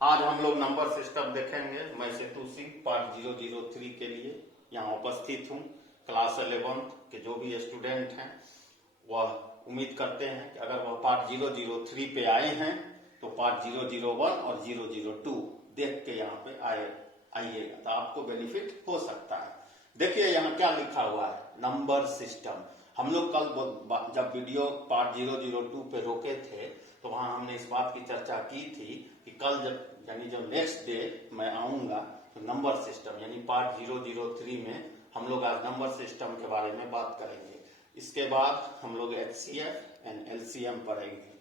आज हम लोग नंबर सिस्टम देखेंगे। मैं सेतु सिंह पार्ट 003 के लिए यहाँ उपस्थित हूँ। क्लास 11 के जो भी स्टूडेंट हैं वह उम्मीद करते हैं कि अगर वह पार्ट 003 पे आए हैं तो पार्ट 001 और 002 देख के यहाँ पे आइएगा तो आपको बेनिफिट हो सकता है। देखिए यहाँ क्या लिखा हुआ है, नंबर सिस्टम। हम लोग कल जब वीडियो पार्ट 002 पे रोके थे तो वहां हमने इस बात की चर्चा की थी कि कल जब नेक्स्ट डे मैं आऊंगा तो नंबर सिस्टम यानी पार्ट 003 में हम लोग आज नंबर सिस्टम के बारे में बात करेंगे। इसके बाद हम लोग HCF एंड LCM पढ़ेंगे।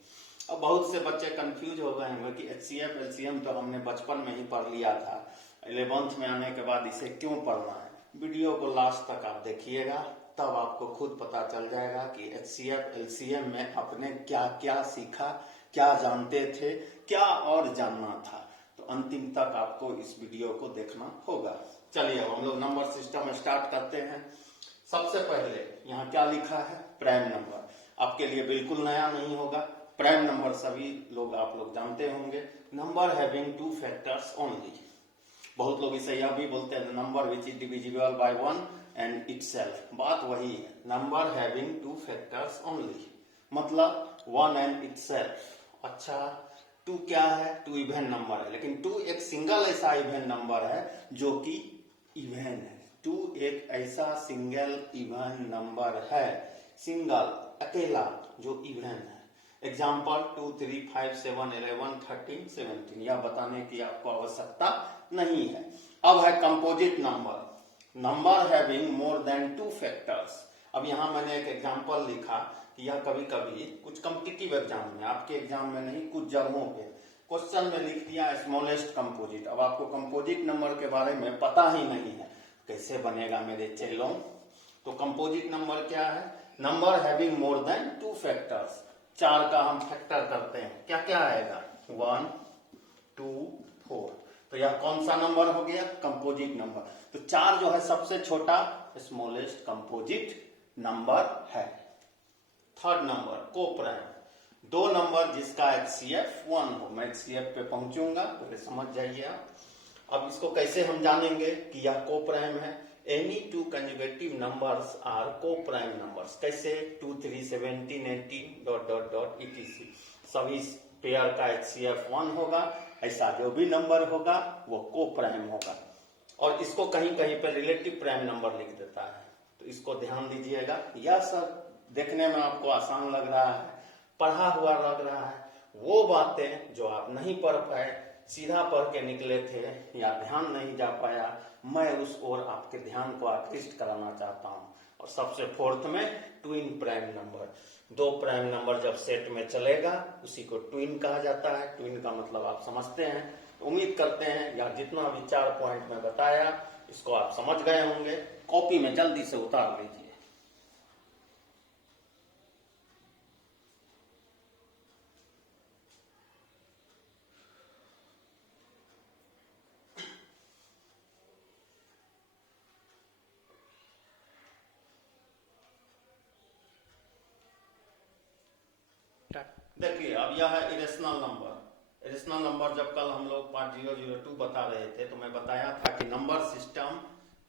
अब बहुत से बच्चे कंफ्यूज हो गए हैं कि HCF LCM तो हमने बचपन में ही पढ़ लिया था, 11th में आने के बाद इसे क्यों पढ़ना है। वीडियो को लास्ट तक आप देखिएगा तब आपको खुद पता चल जाएगा कि HCF LCM में आपने क्या क्या सीखा, क्या जानते थे, क्या और जानना था। तो अंतिम तक आपको इस वीडियो को देखना होगा। चलिए अब हम लोग नंबर सिस्टम स्टार्ट करते हैं। सबसे पहले यहाँ क्या लिखा है, प्राइम नंबर। आपके लिए बिल्कुल नया नहीं होगा। प्राइम नंबर सभी लोग आप लोग जानते होंगे। Number having 2 factors only. बहुत लोग इसे यह भी बोलते हैं number which is divisible by 1 and itself. बात वही है, नंबर हैविंग 2 फैक्टर्स ओनली मतलब 1 एंड इटसेल्फ। अच्छा 2 क्या है, 2 इवन नंबर है, लेकिन 2 एक सिंगल ऐसा इवन नंबर है जो कि इवन है। 2 एक ऐसा सिंगल इवन नंबर है, सिंगल अकेला जो इवन है। एग्जाम्पल 2, 3, 5, 7, 11, 13, 17 यह बताने की आपको आवश्यकता नहीं है। अब है composite number, number having more than 2 factors. अब यहाँ मैंने एक एग्जाम्पल लिखा कि यह कभी कभी कुछ कॉम्पिटिटिव एग्जाम में, आपके एग्जाम में नहीं, कुछ जगहों पे क्वेश्चन में लिख दिया स्मॉलेस्ट कंपोजिट। अब आपको कंपोजिट नंबर के बारे में पता ही नहीं है, कैसे बनेगा मेरे चेलों। तो कंपोजिट नंबर क्या है, number having more than 2 factors. 4 का हम फैक्टर करते हैं, क्या क्या आएगा, 1, 2, 4। तो यह कौन सा नंबर हो गया, कंपोजिट नंबर। तो 4 जो है सबसे छोटा स्मॉलेस्ट कंपोजिट नंबर है। थर्ड नंबर कोप्राइम, 2 नंबर जिसका HCF 1 हो। मैं HCF पे पहुंचूंगा तो समझ जाइए आप। अब इसको कैसे हम जानेंगे कि यह कोप्राइम है। Any 2 conjugative numbers are coprime numbers. कैसे, 2, 3, 17, 18 ... etc। सभी पेयर का HCF 1 होगा। ऐसा जो भी नंबर होगा वो कोप्राइम होगा। और इसको कहीं कहीं पर रिलेटिव प्राइम नंबर लिख देता है, तो इसको ध्यान दीजिएगा। यह सब देखने में आपको आसान लग रहा है, पढ़ा हुआ लग रहा है। वो बातें जो आप नहीं पढ़ पाए, सीधा पढ़ के निकले थे या ध्यान नहीं जा पाया, मैं उस ओर आपके ध्यान को आकृष्ट कराना चाहता हूँ। और सबसे फोर्थ में twin prime number. 2 prime number जब सेट में चलेगा उसी को ट्विन कहा जाता है। ट्विन का मतलब आप समझते हैं। उम्मीद करते हैं या जितना भी 4 पॉइंट में बताया इसको आप समझ गए होंगे। कॉपी में जल्दी से उतार लीजिए। देखिए अब यह है इरेशनल नंबर। इरेशनल नंबर जब कल हम लोग पार्ट 002 बता रहे थे तो मैं बताया था कि नंबर सिस्टम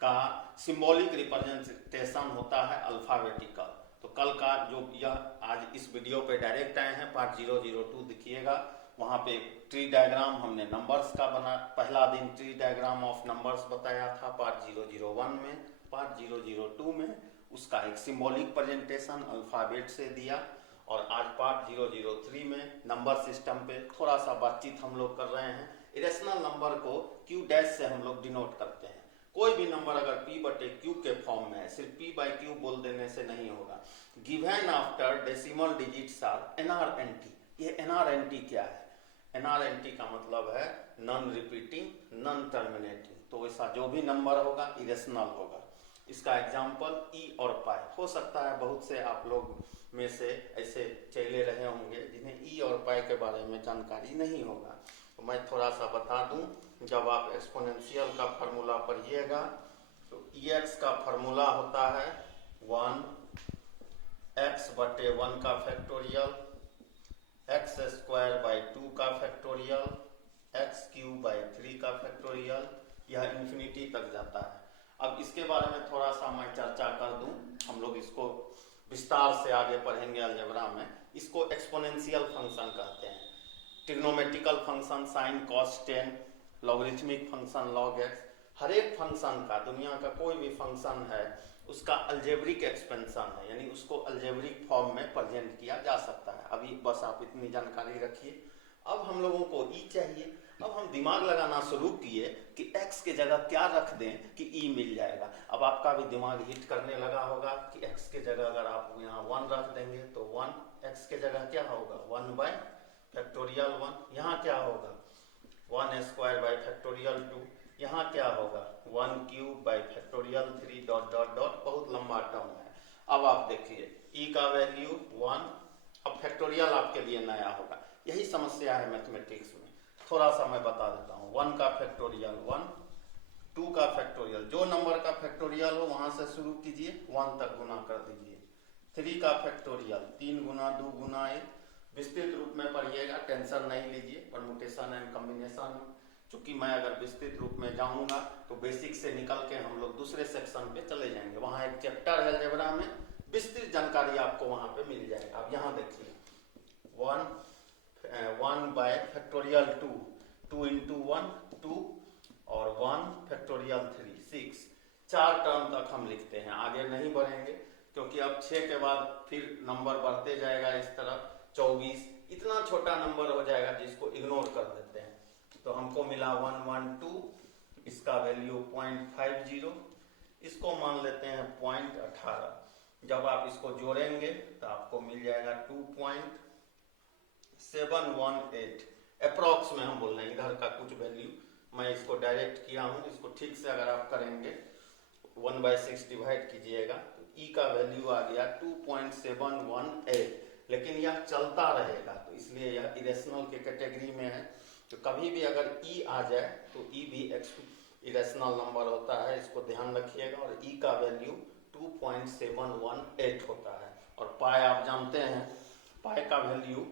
का सिंबॉलिक रिप्रेजेंटेशन होता है अल्फाबेटिकल। तो कल का जो यह आज इस वीडियो पे डायरेक्ट आए हैं पार्ट 002 देखिएगा, वहां पे ट्री डायग्राम हमने नंबर्स का बना। पहला दिन ट्री डायग्राम ऑफ नंबर्स बताया था पार्ट 001 में। पार्ट 002 में उसका एक सिंबॉलिक प्रेजेंटेशन अल्फाबेट से दिया। और आज पार्ट 003 में नंबर सिस्टम पे थोड़ा सा बातचीत हम लोग कर रहे हैं। इरेशनल नंबर को Q डैश से हम लोग डिनोट करते हैं। कोई भी नंबर अगर P/Q के फॉर्म में है, सिर्फ P/Q बोल देने से नहीं होगा। Given after decimal digits are NRNT। ये NRNT क्या है, NRNT का मतलब है नॉन रिपीटिंग, नॉन टर्मिनेटिंग। तो ऐसा जो भी नंबर होगा इरेशनल होगा। इसका एग्जाम्पल ई और पाई हो सकता है। बहुत से आप लोग में से ऐसे चले रहे होंगे जिन्हें ई और पाई के बारे में जानकारी नहीं होगा। तो मैं थोड़ा सा बता दूं, जब आप एक्सपोनेंशियल का फार्मूला पढ़िएगा तो EX का फार्मूला होता है 1x/1 का फैक्टोरियल, x² 2 का फैक्टोरियल, x³ यह इन्फिनिटी तक जाता है। अब इसके बारे में थोड़ा सा मैं चर्चा कर दूं, हम लोग इसको विस्तार से आगे पढ़ेंगे अलजेब्रा में। इसको एक्सपोनेंशियल फंक्शन कहते हैं। Trignometrical function sine cos tan, logarithmic function log x, हर एक फंक्शन का, दुनिया का कोई भी फंक्शन है उसका अलजेब्रिक एक्सपेंशन है, यानी उसको अलजेब्रिक फॉर्म में प्रेजेंट किया जा सकता है। अभी बस आप इतनी जानकारी रखिए। अब हम लोगों को ई चाहिए। अब हम दिमाग लगाना शुरू किए कि x के जगह क्या रख दें कि e मिल जाएगा। अब आपका भी दिमाग हिट करने लगा होगा कि x के जगह अगर आप यहाँ 1 रख देंगे तो 1, x के जगह क्या होगा 1 बाय फैक्टोरियल 1, यहाँ क्या होगा 1 स्क्वायर बाय फैक्टोरियल 2, यहाँ क्या होगा 1 cube by factorial 3 dot dot dot, बहुत लंबा टर्म है। अब आप देखिए e का वैल्यू 1, अब फैक्टोरियल आपके लिए नया होगा। यही समस्या है मैथमेटिक्स में। थोड़ा सा मैं बता देता हूँ। 1 का फैक्टोरियल 1, 2 का फैक्टोरियल, जो नंबर का फैक्टोरियल हो वहां से शुरू कीजिए, 1 तक गुना कर दीजिए। 3 का फैक्टोरियल 3 गुना 2 गुना 1, विस्तृत रूप में पढ़िएगा, टेंशन नहीं लीजिए परमुटेशन एंड कॉम्बिनेशन में। चूंकि मैं अगर विस्तृत रूप में जाऊंगा तो बेसिक से निकल के हम लोग दूसरे सेक्शन पे चले जाएंगे। वहां एक चैप्टर है अलजेब्रा में, विस्तृत जानकारी आपको वहां पे मिल जाएगा। अब यहाँ देखिए 1 बाय फैक्टोरियल 2, 2 इंटू 1 2, और 1 फैक्टोरियल 3 6, 4 टर्म तक हम लिखते हैं। आगे नहीं बढ़ेंगे क्योंकि अब 6 के बाद फिर नंबर बढ़ते जाएगा इस तरफ 24, इतना छोटा नंबर हो जाएगा जिसको इग्नोर कर देते हैं। तो हमको मिला 112, इसका वैल्यू 0.50, इसको मान लेते हैं 0.18। जब आप इसको जोड़ेंगे तो आपको मिल जाएगा 2.718 अप्रॉक्स में हम बोल रहे हैं, इधर का कुछ वैल्यू मैं इसको डायरेक्ट किया हूं। इसको ठीक से अगर आप करेंगे 1/6 डिवाइड कीजिएगा तो ई का वैल्यू आ गया 2.718, लेकिन यह चलता रहेगा तो इसलिए यह इरेशनल के कैटेगरी में है। तो कभी भी अगर ई आ जाए तो ई भी इरेशनल नंबर होता है, इसको ध्यान रखिएगा। और ई का वैल्यू 2.718 होता है। और पाई आप जानते हैं, पाई का वैल्यू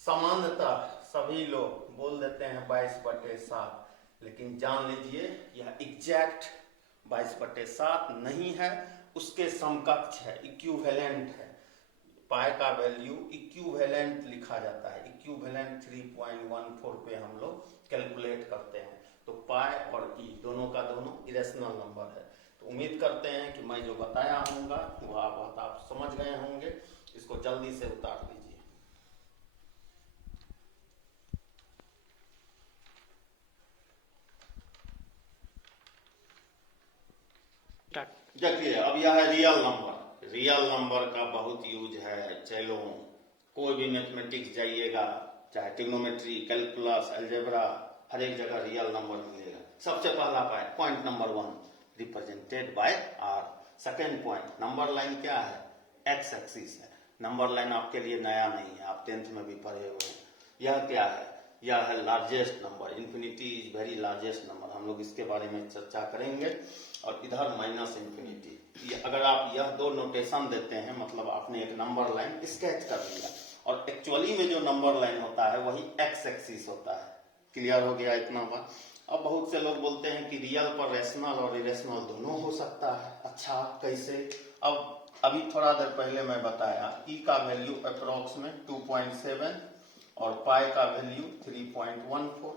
सामान्यतः सभी लोग बोल देते हैं 22/7, लेकिन जान लीजिए यह एग्जैक्ट 22/7 नहीं है, उसके समकक्ष है, इक्विवेलेंट है। पाई का वैल्यू इक्विवेलेंट लिखा जाता है, इक्विवेलेंट 3.14 पे हम लोग कैलकुलेट करते हैं। तो पाई और ई दोनों का दोनों इरेशनल नंबर है। तो उम्मीद करते हैं कि मैं जो बताया होऊंगा वह बात आप समझ गए होंगे। इसको जल्दी से उतार दीजिए। देखिए अब यह है रियल नंबर। रियल नंबर का बहुत यूज है। चलो कोई भी मैथमेटिक्स जाइएगा, चाहे ट्रिग्नोमेट्री, कैलकुलस, अलजेब्रा, हर एक जगह रियल नंबर मिलेगा। सबसे पहला point number 1 represented by R. Second point, number line क्या है, एक्स एक्सिस है। नंबर लाइन आपके लिए नया नहीं है, आप 10th में भी पढ़े हुए हैं। यह क्या है, यह है largest number. Infinity is very largest number, हम लोग इसके बारे में चर्चा करेंगे। और इधर माइनस इन्फिनिटी। अगर आप यह दो नोटेशन देते हैं मतलब आपने एक नंबर लाइन स्केच कर दिया, और एक्चुअली में जो नंबर लाइन होता है वही एक्स एक्सिस होता है। क्लियर हो गया इतना बात। अब बहुत से लोग बोलते हैं कि रियल पर रेशनल और इरेशनल दोनों हो सकता है। अच्छा कैसे? अब अभी थोड़ा देर पहले मैं बताया ई का वैल्यू अप्रोक्स में 2.7 और पाई का वैल्यू 3.14।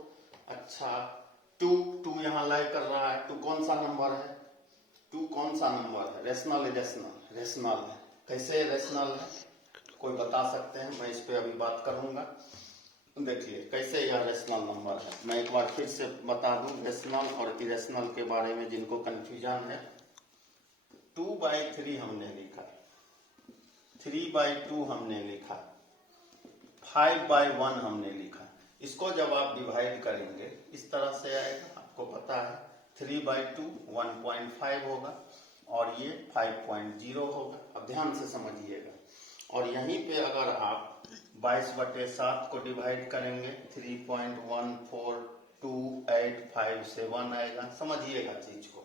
अच्छा 2 यहाँ लाई कर रहा है, 2 कौन सा नंबर है, 2 कौन सा नंबर है, रेशनल इरेशनल? रेशनल है। कैसे रेशनल है कोई बता सकते हैं? मैं इस पे अभी बात करूंगा। देखिए कैसे यह रेशनल नंबर है। मैं एक बार फिर से बता दूं रेशनल और इरेशनल के बारे में जिनको कंफ्यूजन है। 2/3 हमने लिखा, 3/2 हमने लिखा, 5/1 हमने लिखा। इसको जब आप डिवाइड करेंगे इस तरह से आएगा, आपको पता है 3/2 1.5 होगा और ये 5.0 होगा। अब ध्यान से समझिएगा। और यहीं पे अगर आप 22/7 को डिवाइड करेंगे 3.142857 आएगा। समझिएगा चीज को।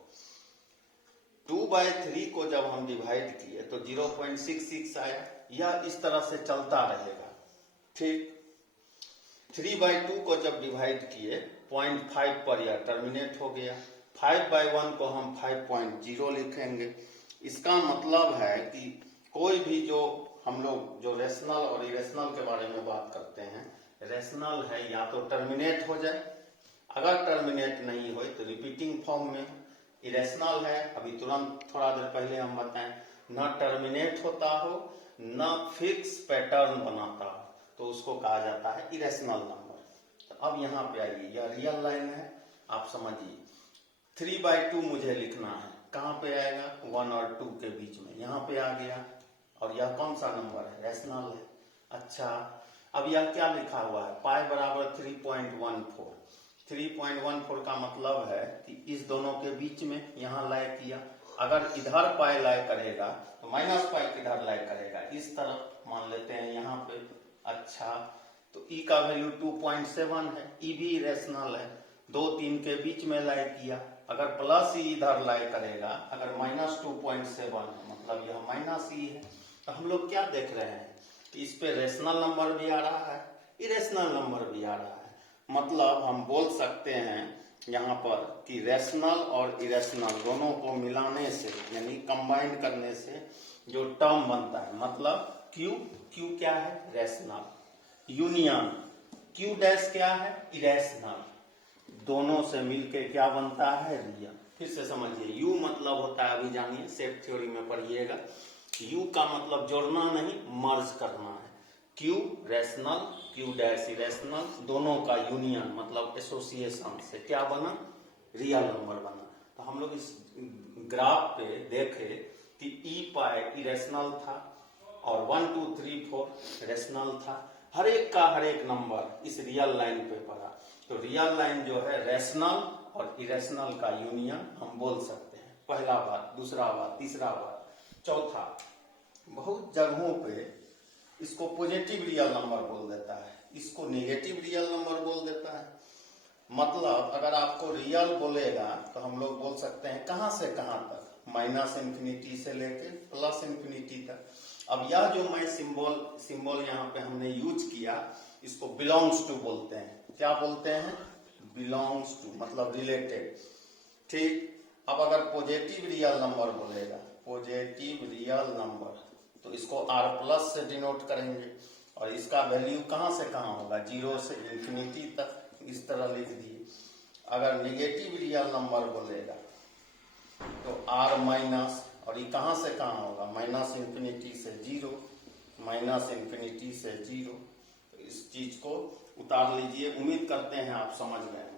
2/3 को जब हम डिवाइड किए तो 0.66 आया। यह इस तरह से चलता रहेगा। ठीक, 3/2 को जब डिवाइड किए 0.5 पर यह टर्मिनेट हो गया। 5/1 को हम 5.0 लिखेंगे। इसका मतलब है कि कोई भी जो हम लोग जो रेशनल और इरेशनल के बारे में बात करते हैं, रेशनल है या तो टर्मिनेट हो जाए, अगर टर्मिनेट नहीं हो तो रिपीटिंग फॉर्म में। इरेशनल है, अभी तुरंत थोड़ा देर पहले हम बताएं, न टर्मिनेट होता हो न फिक्स पैटर्न बनाता हो, तो उसको कहा जाता है इरेशनल नंबर। तो अब यहाँ पे आइए, यह रियल लाइन है, आप समझिए। 3/2 मुझे लिखना है, कहाँ पे आएगा? 1 और 2 के बीच में, यहाँ पे आ गया। और यह कौन सा नंबर है? रेशनल है। अच्छा, अब यह क्या लिखा हुआ है? पाई बराबर 3.14। 3.14 का मतलब है कि इस दोनों के बीच में यहाँ लाए किया। अगर इधर पाई लाए करेगा तो माइनस पाई किधर लाए करेगा? इस तरफ मान लेते हैं यहाँ पे। अच्छा, तो ई का वैल्यू 2.7 है, ई भी रेशनल है, 2 3 के बीच में लाए किया। अगर प्लस ई इधर लाए करेगा, अगर -2.7 है मतलब यह माइनस ई है। तो हम लोग क्या देख रहे हैं कि इस पे रेशनल नंबर भी आ रहा है, इरेशनल नंबर भी आ रहा है। मतलब हम बोल सकते हैं यहाँ पर कि रेशनल और इरेशनल दोनों को मिलाने से यानी कंबाइन करने से जो टर्म बनता है, मतलब क्यू, क्यू क्या है? रेशनल, यूनियन क्यू डैश क्या है? इरेशनल, दोनों से मिलके क्या बनता है? रियल। फिर से समझिए, यू मतलब होता है, अभी जानिए सेट थ्योरी में पढ़िएगा, यू का मतलब जोड़ना नहीं, मर्ज करना है। Q rational, Q dash irrational, दोनों का यूनियन मतलब एसोसिएशन से क्या बना? रियल नंबर बना। तो हम लोग इस ग्राफ पे देखे कि ई पाई इरेशनल था और 1 2 3 4 रेशनल था। हर एक नंबर इस रियल लाइन पे पड़ा। तो रियल लाइन जो है रेशनल और इरेशनल का यूनियन हम बोल सकते हैं। पहला बात, दूसरा बात, तीसरा बात, चौथा, बहुत जगहों पे इसको पॉजिटिव रियल नंबर बोल देता है, इसको नेगेटिव रियल नंबर बोल देता है। मतलब अगर आपको रियल बोलेगा तो हम लोग बोल सकते हैं कहां से कहां तक? -इंफिनिटी से लेके +इंफिनिटी तक। अब यह जो मैं सिंबल यहाँ पे हमने यूज किया, इसको बिलोंग्स टू बोलते हैं। क्या बोलते हैं? बिलोंग्स टू, मतलब रिलेटेड। ठीक। अब अगर पॉजिटिव रियल नंबर बोलेगा, पॉजिटिव रियल नंबर, तो इसको R+ से डिनोट करेंगे और इसका वैल्यू कहां से कहां होगा? 0 से इंफिनिटी तक, इस तरह लिख दिए। अगर नेगेटिव रियल नंबर बोलेगा तो R- और ये कहां से कहां होगा? -इंफिनिटी से 0, -इंफिनिटी से 0। तो इस चीज को उतार लीजिए। उम्मीद करते हैं आप समझ गए होंगे।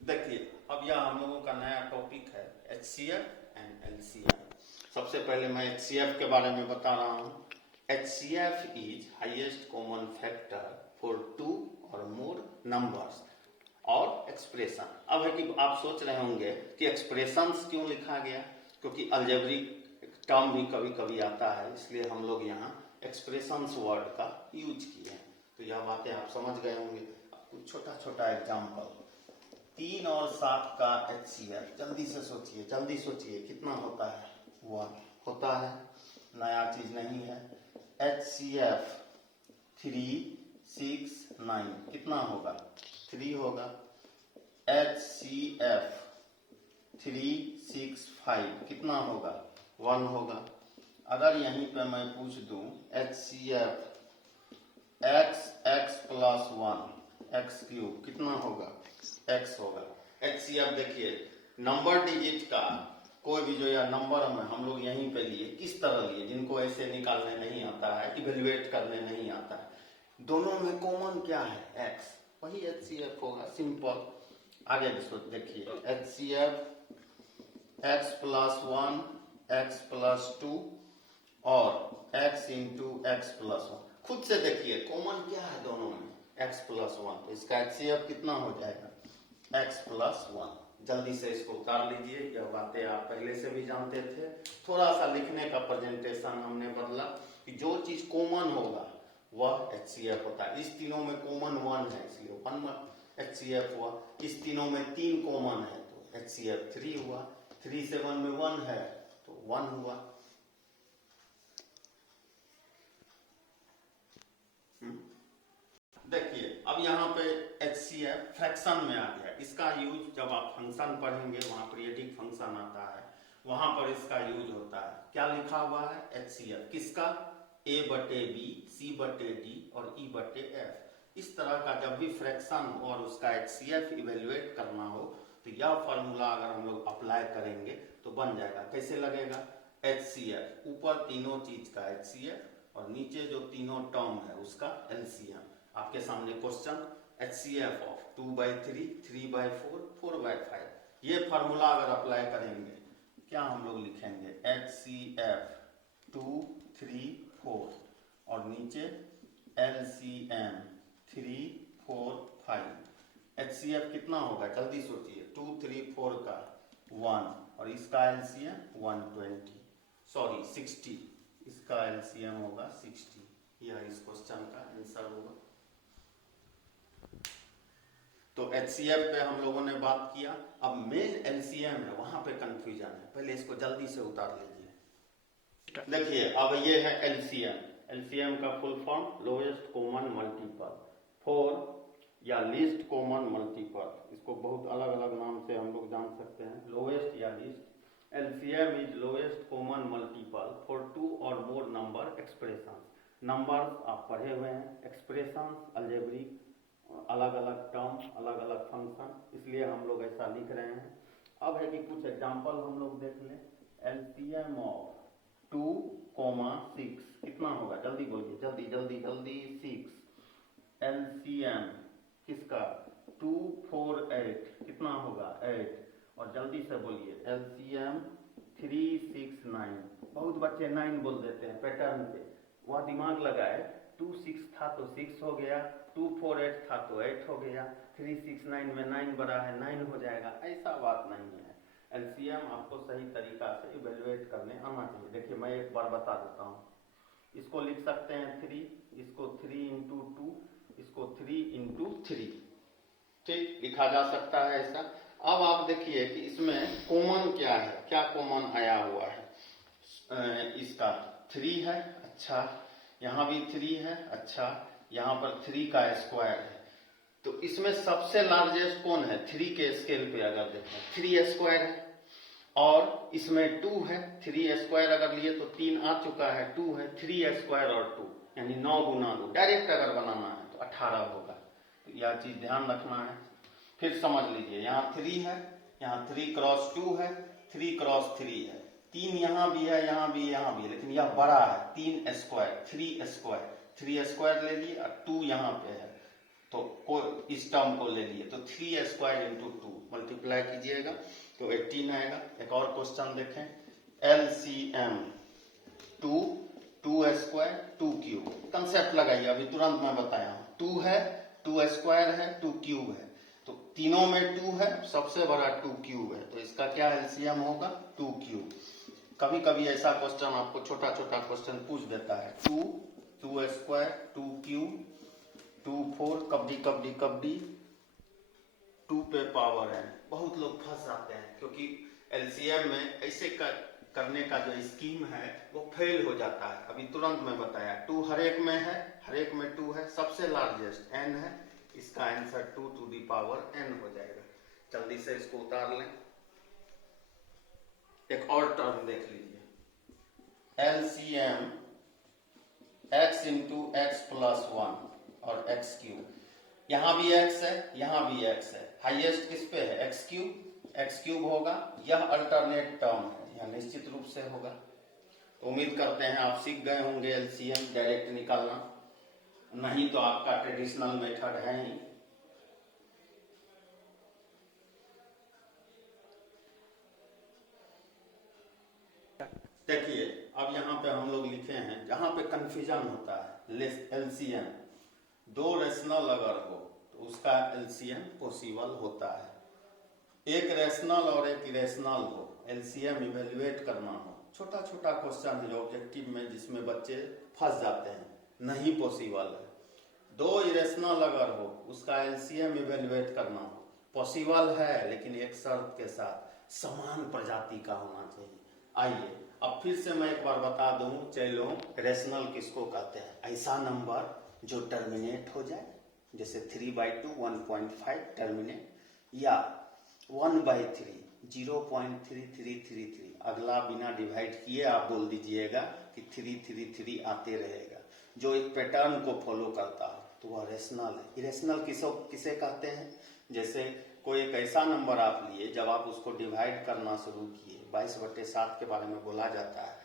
देखिए, अब यह हम लोगों का नया टॉपिक है HCF एंड LCM। सबसे पहले मैं HCF के बारे में बता रहा हूँ। HCF is highest common factor for 2 और मोर नंबर्स और एक्सप्रेशन। अब है कि आप सोच रहे होंगे कि एक्सप्रेशंस क्यों लिखा गया? क्योंकि अलजेब्रिक टर्म भी कभी कभी आता है, इसलिए हम लोग यहाँ एक्सप्रेशंस वर्ड का यूज किए हैं। तो यह बातें आप समझ गए होंगे। कुछ छोटा छोटा एग्जाम्पल, 3 और 7 का HCF, जल्दी से सोचिए, जल्दी सोचिए, कितना होता है? 1 होता है, नया चीज नहीं है। HCF 3 6 9 कितना होगा? 3 होगा। HCF 3 6 5 कितना होगा? 1 होगा। अगर यहीं पे मैं पूछ दूं HCF x + 1 x³ कितना होगा? x होगा। HCF देखिए, नंबर डिजिट का कोई भी जो या नंबर में हम लोग यहीं पे लिए, किस तरह लिए? जिनको ऐसे निकालने नहीं आता है, इवेल्युएट करने नहीं आता है, दोनों में कॉमन क्या है? x, वही HCF होगा, सिंपल। आगे देखिए, HCF x + 1 x + 2 और x × x + 1। खुद से देखिए कॉमन क्या है दोनों में? x + 1। तो इसका HCF कितना हो जाएगा? x + 1। जल्दी से इसको उतार लीजिए। यह बातें आप पहले से भी जानते थे, थोड़ा सा लिखने का प्रेजेंटेशन हमने बदला कि जो चीज कॉमन होगा वह HCF होता है। इस तीनों में कॉमन 1 है इसलिए 1 HCF हुआ। इस तीनों में 3 कॉमन है तो HCF 3 हुआ। 3 से 1 में 1 है तो 1 हुआ। देखिए अब यहाँ पे HCF फ्रैक्शन में आ गया। इसका यूज जब आप फंक्शन पढ़ेंगे वहां पीरियडिक फंक्शन आता है, वहां पर इसका यूज होता है। क्या लिखा हुआ है HCF किसका, A/B, C/D और E/F। इस तरह का जब भी फ्रैक्शन हो और उसका HCF इवेल्युएट करना हो तो यह फॉर्मूला अगर हम लोग अप्लाई करेंगे तो बन जाएगा। कैसे लगेगा, HCF ऊपर तीनों चीज का HCF और नीचे जो तीनों टर्म है उसका LCM। आपके सामने क्वेश्चन HCF ऑफ 2/3, 3/4, 4/5। ये फार्मूला अगर अप्लाई करेंगे क्या हम लोग लिखेंगे HCF 2, 3, 4 और नीचे LCM 3, 4, 5। HCF कितना होगा जल्दी सोचिए, 2, 3, 4 का 1 और इसका LCM 60। इसका LCM होगा 60। यह इस क्वेश्चन का आंसर होगा। तो HCF पे हम लोगों ने बात किया। अब मेन LCM है वहां पे कंफ्यूजन है, पहले इसको जल्दी से उतार लीजिए। देखिए अब ये है LCM का full form lowest common multiple, 4 या लीस्ट कॉमन मल्टीपल। इसको बहुत अलग अलग नाम से हम लोग जान सकते हैं, लोएस्ट या least. LCM is lowest common multiple for 2 और मोर नंबर एक्सप्रेशन। नंबर्स आप पढ़े हुए हैं, एक्सप्रेशन अलजेब्रिक, अलग अलग टर्म, अलग अलग फंक्शन, इसलिए हम लोग ऐसा लिख रहे हैं। अब है कि कुछ एग्जांपल हम लोग देख लें। LCM ऑफ 2, 6 कितना होगा, जल्दी बोलिए, जल्दी जल्दी जल्दी। 6 LCM किसका 2, 4, 8 कितना होगा 8 और जल्दी से बोलिए LCM 3, 6, 9। बहुत बच्चे 9 बोल देते हैं पैटर्न पे, वह दिमाग लगाए 2, 6 था तो 6 हो गया, 2, 4, 8 था तो 8 हो गया, 3, 6, 9 में 9 बड़ा है 9 हो जाएगा। ऐसा बात नहीं है। LCM आपको सही तरीका से इवेल्युएट करने आना चाहिए। देखिए मैं एक बार बता देता हूँ। इसको लिख सकते हैं 3, इसको 3 into 2, इसको 3 into 3, ठीक लिखा जा सकता है ऐसा। अब आप देखिए कि इसमें कॉमन क्या है, क्या कॉमन आया हुआ है। इसका 3 है, अच्छा यहाँ भी 3 है, अच्छा यहाँ पर 3 का स्क्वायर है। तो इसमें सबसे लार्जेस्ट कौन है 3 के स्केल पे अगर देखें 3 स्क्वायर है और इसमें 2 है। 3 स्क्वायर अगर लिए तो 3 आ चुका है, 2 है, 3 स्क्वायर और 2 यानी 9 गुना 2। डायरेक्ट अगर बनाना है तो 18 होगा। तो यह चीज ध्यान रखना है। फिर समझ लीजिए यहाँ 3 है, यहाँ 3 क्रॉस 2 है, 3 क्रॉस 3 है, 3 यहाँ भी है, यहाँ भी, यहाँ भी, लेकिन यह बड़ा है 3 स्क्वायर, 3 स्क्वायर, 3 स्क्वायर ले लिए और 2 यहाँ पे है तो इस टर्म को ले लिए तो 3 स्क्वायर इंटू 2 मल्टीप्लाई कीजिएगा तो 18 आएगा। एक और क्वेश्चन देखें। LCM 2 square 2 cube. कंसेप्ट लगाइए, अभी तुरंत मैं बताया हूं। 2 है, 2 स्क्वायर है, 2 क्यूब है, तो तीनों में 2 है, सबसे बड़ा 2 क्यूब है, तो इसका क्या LCM होगा 2 क्यूब। कभी कभी ऐसा क्वेश्चन आपको छोटा छोटा क्वेश्चन पूछ देता है। 2 स्क्वायर 2 क्यूब 2, 4 कबड्डी 2 पे पावर है। बहुत लोग फंस जाते हैं क्योंकि LCM में ऐसे करने का जो स्कीम है वो फेल हो जाता है। अभी तुरंत मैं बताया 2 हर एक में है, हर एक में 2 है, सबसे लार्जेस्ट n है, इसका answer 2 to the power n हो जाएगा। जल्दी से इसको उतार लें। एक और टर्म देख लीजिए। LCM x into x plus 1 और x क्यूब। यहां भी x है, यहां भी x है, हाईएस्ट किस पे है x क्यूब होगा। यह अल्टरनेट टर्म है, यह निश्चित रूप से होगा। तो उम्मीद करते हैं आप सीख गए होंगे LCM डायरेक्ट निकालना, नहीं तो आपका ट्रेडिशनल मेथड है ही। देखिए अब यहाँ पे हम लोग लिखे हैं, जहां पे कंफ्यूजन होता है LCM 2 रेशनल अगर हो तो उसका LCM पॉसिबल होता है। एक रेशनल और एक इरेशनल हो, LCM इवेल्युएट करना हो, छोटा छोटा क्वेश्चन है जो ऑब्जेक्टिव में जिसमें बच्चे फंस जाते हैं, नहीं पॉसिबल है। दो इरेशनल अगर हो उसका एलसीएम इवेल्युएट करना हो पॉसिबल है, लेकिन एक शर्त के साथ समान प्रजाति का होना चाहिए। आइए अब फिर से मैं एक बार बता दूं, चलो रेशनल किसको कहते हैं? ऐसा नंबर जो टर्मिनेट हो जाए, जैसे 3/2 1.5 टर्मिनेट, या 1/3 0.3333। अगला बिना डिवाइड किए आप बोल दीजिएगा कि 333 आते रहेगा, जो एक पैटर्न को फॉलो करता है, तो वह रेशनल है। इरेशनल किसे कहते हैं? जैसे कोई एक ऐसा नंबर आप लिए, जब आप उसको डिवाइड करना शुरू किए, 22/7 के बारे में बोला जाता है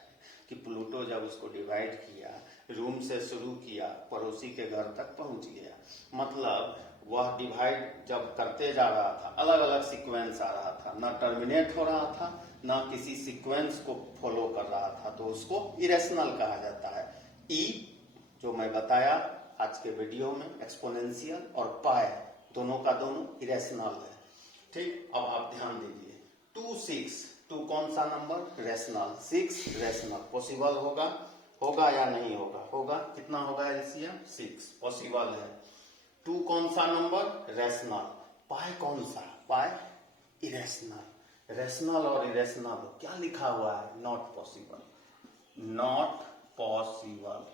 कि प्लूटो जब उसको डिवाइड किया, रूम से शुरू किया, पड़ोसी के घर तक पहुंच गया। मतलब वह डिवाइड जब करते जा रहा था, अलग अलग सीक्वेंस आ रहा था, ना टर्मिनेट हो रहा था, ना किसी सीक्वेंस को फॉलो कर रहा था, तो उसको इरेशनल कहा जाता है। ई जो मैं बताया आज के वीडियो में, एक्सपोनेंशियल और पाई दोनों का दोनों इरेशनल है। ठीक, अब आप ध्यान दीजिए, 2 6 2 कौन सा नंबर? रेशनल। 6 रेशनल। पॉसिबल होगा या नहीं होगा? होगा। कितना होगा एलसीएम? 6। पॉसिबल है। 2 कौन सा नंबर? रेशनल। पाई कौन सा? पाई इरेशनल। रेशनल और इरेशनल क्या लिखा हुआ है? Not possible. Not possible.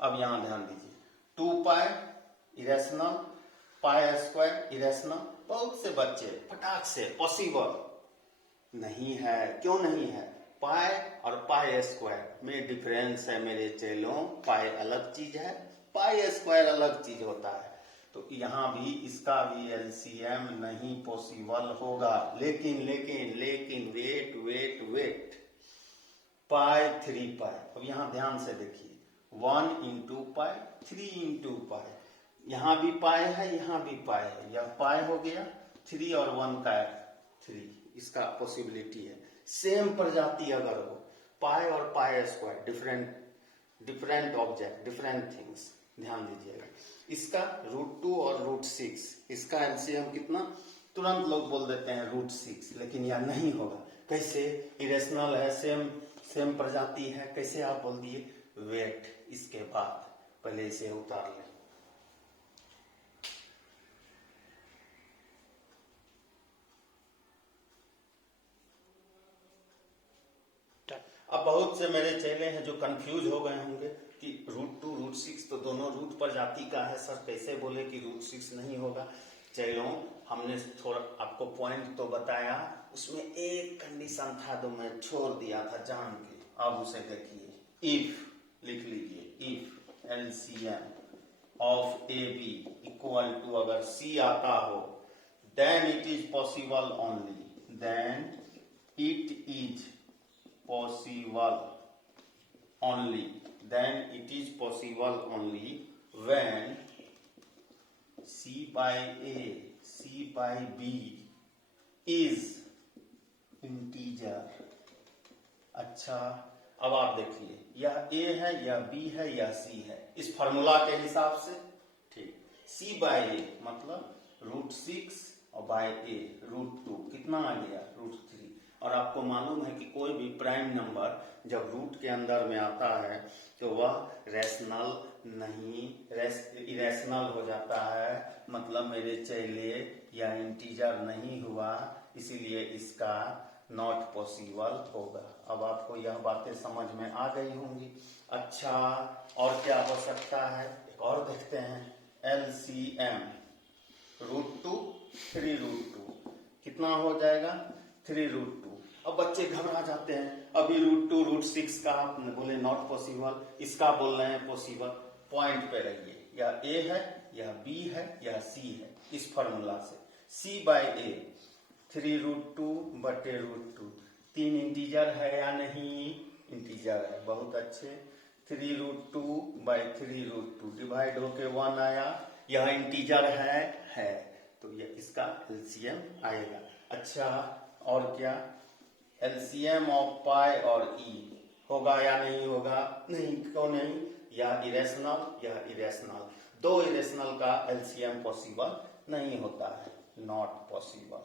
अब यहां ध्यान दीजिए, 2 पाई इरेशनल, पाई स्क्वायर इरेशनल। बहुत से बच्चे फटाक से पॉसिबल नहीं है। क्यों नहीं है? पाई और पाई स्क्वायर में डिफरेंस है मेरे चेलों। पाई अलग चीज है, पाई स्क्वायर अलग चीज होता है। तो यहां भी इसका भी एलसीएम नहीं पॉसिबल होगा। लेकिन लेकिन लेकिन वेट वेट वेट, पाई 3 पाई। अब यहां ध्यान से देखिए, 1 इंटू पाई, 3 इंटू पाई। यहां भी पाई है, यहां भी पाई है। यह पाई हो गया, 3 और 1 का 3, इसका पॉसिबिलिटी है। सेम प्रजाति अगर हो, पाई और pi square, different object, different things, ध्यान दीजिएगा। इसका √2 और √6, इसका एलसीएम कितना? तुरंत लोग बोल देते हैं √6, लेकिन यह नहीं होगा। कैसे? इरेशनल है, सेम प्रजाति है, कैसे आप बोल दिए? वेट, इसके बाद पहले इसे उतार लें। अब बहुत से मेरे चेले हैं जो कंफ्यूज हो गए होंगे कि √2 √6 तो दोनों रूट प्रजाति का है सर, कैसे बोले कि √6 नहीं होगा? चलो, हमने थोड़ा आपको पॉइंट तो बताया, उसमें एक कंडीशन था तो मैं छोड़ दिया था जान के। अब उसे देखिए, इफ लिख लीजिए, if LCM of a b equal to अगर सी आता हो, then it is possible only, then it is possible only, then it is possible only when C by A, C by B is integer। अच्छा, अब आप देखिए, यह A है, यह B है, यह C है, इस फार्मूला के हिसाब से। ठीक, C by A मतलब √6 और बाय A √2, कितना आ गया? √3। और आपको मालूम है कि कोई भी प्राइम नंबर जब रूट के अंदर में आता है तो वह रेशनल नहीं, इरेशनल हो जाता है। मतलब मेरे चेले या इंटीजर नहीं हुआ, इसीलिए इसका नॉट पॉसिबल होगा। अब आपको यह बातें समझ में आ गई होंगी। अच्छा, और क्या हो सकता है? एक और देखते हैं, एलसीएम √2 3√2 कितना हो जाएगा? 3√2। अब बच्चे घबरा जाते हैं, अभी √2 √6 का आप बोले नॉट पॉसिबल, इसका बोल रहे हैं पॉसिबल। पॉइंट पे रहिए, या ए है, या बी है, या सी है। इस फॉर्मूला से C by A 3√2/√2, 3 इंटीजर है या नहीं? इंटीजर है, बहुत अच्छे। 3√2/3√2 डिवाइड होके 1 आया, यह इंटीजर है, तो ये इसका एलसीएम आएगा। अच्छा, और क्या? एलसीएम ऑफ पाई और ई होगा या नहीं होगा? नहीं, क्यों नहीं? या इरेशनल, दो इरेशनल का एलसीएम पॉसिबल नहीं होता है, नॉट पॉसिबल।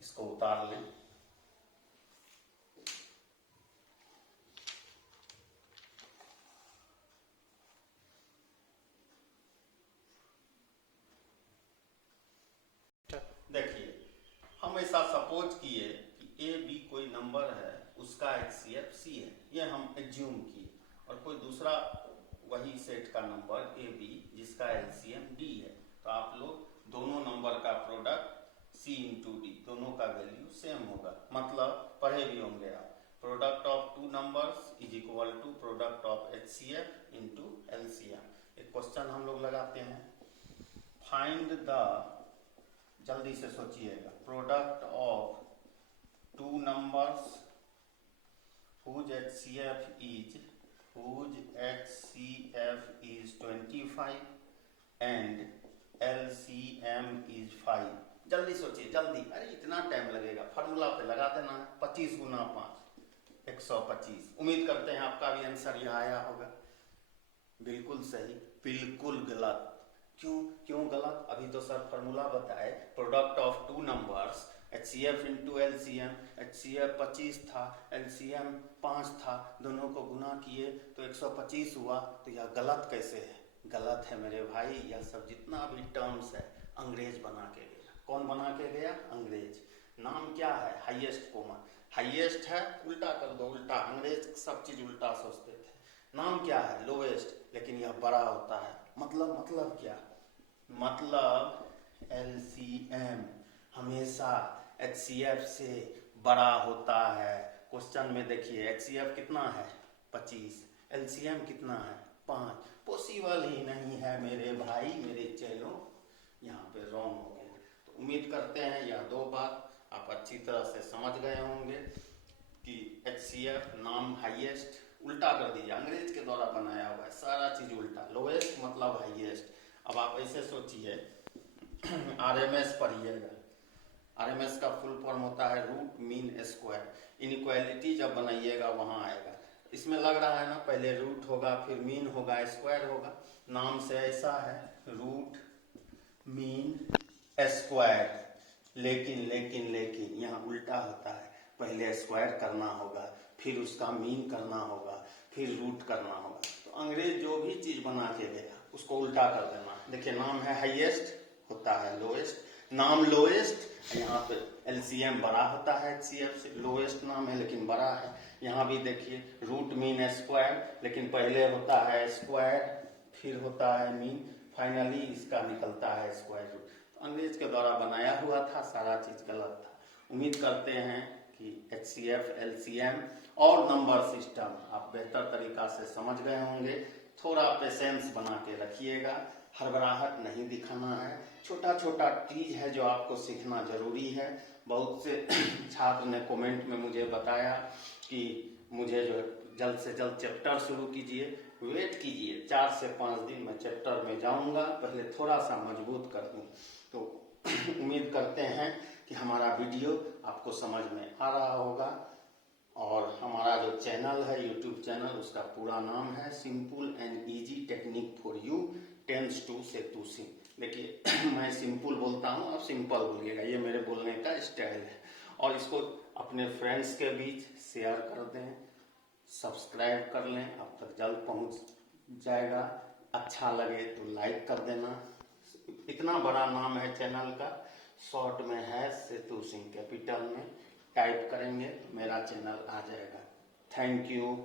इसको उतार लें। देखिए, हम ऐसा सपोज किए कि ए बी कोई नंबर है, उसका HCF C है, ये हम एज्यूम किए, और कोई दूसरा वही सेट का नंबर ए बी जिसका LCM D है, तो आप लोग दोनों नंबर का प्रोडक्ट C इंटू डी, दोनों का वैल्यू सेम होगा। मतलब पढ़े भी होंगे आप, product of two numbers is equal to product of HCF into LCM। एक क्वेश्चन हम लोग लगाते हैं, फाइंड द, जल्दी से सोचिएगा, product of two numbers whose HCF is 25 and LCM is 5। जल्दी सोचिए, जल्दी, अरे इतना टाइम लगेगा, फार्मूला पे लगा देना है, 25 गुना 5 125। उम्मीद करते हैं आपका भी आंसर यह आया होगा। बिल्कुल सही, बिल्कुल गलत। क्यों गलत? अभी तो सर फार्मूला बताए, product of two numbers HCF into LCM, HCF 25 था, LCM 5 था, दोनों को गुना किए तो 125 हुआ, तो यह गलत कैसे है? गलत है मेरे भाई। यह सब जितना भी टर्म्स है अंग्रेज बना के गया। कौन बना के गया? अंग्रेज। नाम क्या है? Highest common. हाईएस्ट है, उल्टा कर दो, उल्टा। अंग्रेज सब चीज उल्टा सोचते थे। नाम क्या है? लोएस्ट, लेकिन यह बड़ा होता है। मतलब क्या? मतलब LCM हमेशा HCF से बड़ा होता है। क्वेश्चन में देखिए, HCF कितना है? 25, LCM कितना है? 5। पॉसिबल ही नहीं है मेरे भाई, मेरे चैनों, यहाँ पे रॉन्ग हो गया। तो उम्मीद करते हैं यह दो बात आप अच्छी तरह से समझ गए होंगे कि HCF नाम हाईएस्ट, उल्टा कर दीजिए, अंग्रेज के द्वारा बनाया हुआ है, सारा चीज उल्टा। लोएस्ट मतलब हाईएस्ट। अब आप ऐसे सोचिए, RMS पढ़िएगा, RMS का फुल फॉर्म होता है रूट मीन स्क्वायर। इनइक्वालिटी जब बनाइएगा वहां आएगा। इसमें लग रहा है ना, पहले रूट होगा, फिर मीन होगा, स्क्वायर होगा। नाम से ऐसा है, रूट मीन स्क्वायर। लेकिन यहाँ उल्टा होता है, पहले स्क्वायर करना होगा, फिर उसका मीन करना होगा, फिर रूट करना होगा। तो अंग्रेज जो भी चीज बना के देगा उसको उल्टा कर देना। देखिए, नाम है हाईएस्ट, होता है लोएस्ट। नाम लोएस्ट, यहाँ पे LCM बड़ा होता है HCF से। लोएस्ट नाम है लेकिन बड़ा है। यहाँ भी देखिए, रूट मीन स्क्वायर, लेकिन पहले होता है स्क्वायर, फिर होता है मीन, फाइनली इसका निकलता है स्क्वायर रूट। तो अंग्रेज के द्वारा बनाया हुआ था, सारा चीज गलत था। उम्मीद करते हैं कि HCF, LCM और नंबर सिस्टम आप बेहतर तरीका से समझ गए होंगे। थोड़ा पेशेंस बना के रखिएगा, हड़बड़ाहट नहीं दिखाना है। छोटा छोटा चीज है जो आपको सीखना जरूरी है। बहुत से छात्र ने कमेंट में मुझे बताया कि मुझे जो जल्द से जल्द चैप्टर शुरू कीजिए। वेट कीजिए, 4 से 5 दिन में चैप्टर में जाऊंगा, पहले थोड़ा सा मजबूत कर दूं। तो उम्मीद करते हैं कि हमारा वीडियो आपको समझ में आ रहा होगा। और हमारा जो चैनल है, यूट्यूब चैनल, उसका पूरा नाम है simple and easy technique for you tense to Setu Singh. देखिए, मैं सिंपल बोलता हूँ, आप सिंपल बोलिएगा, ये मेरे बोलने का स्टाइल है। और इसको अपने फ्रेंड्स के बीच शेयर कर दें, सब्सक्राइब कर लें, आप तक जल्द पहुँच जाएगा। अच्छा लगे तो लाइक कर देना। इतना बड़ा नाम है चैनल का, शॉर्ट में है सेतु सिंह, कैपिटल में टाइप करेंगे तो मेरा चैनल आ जाएगा। Thank you.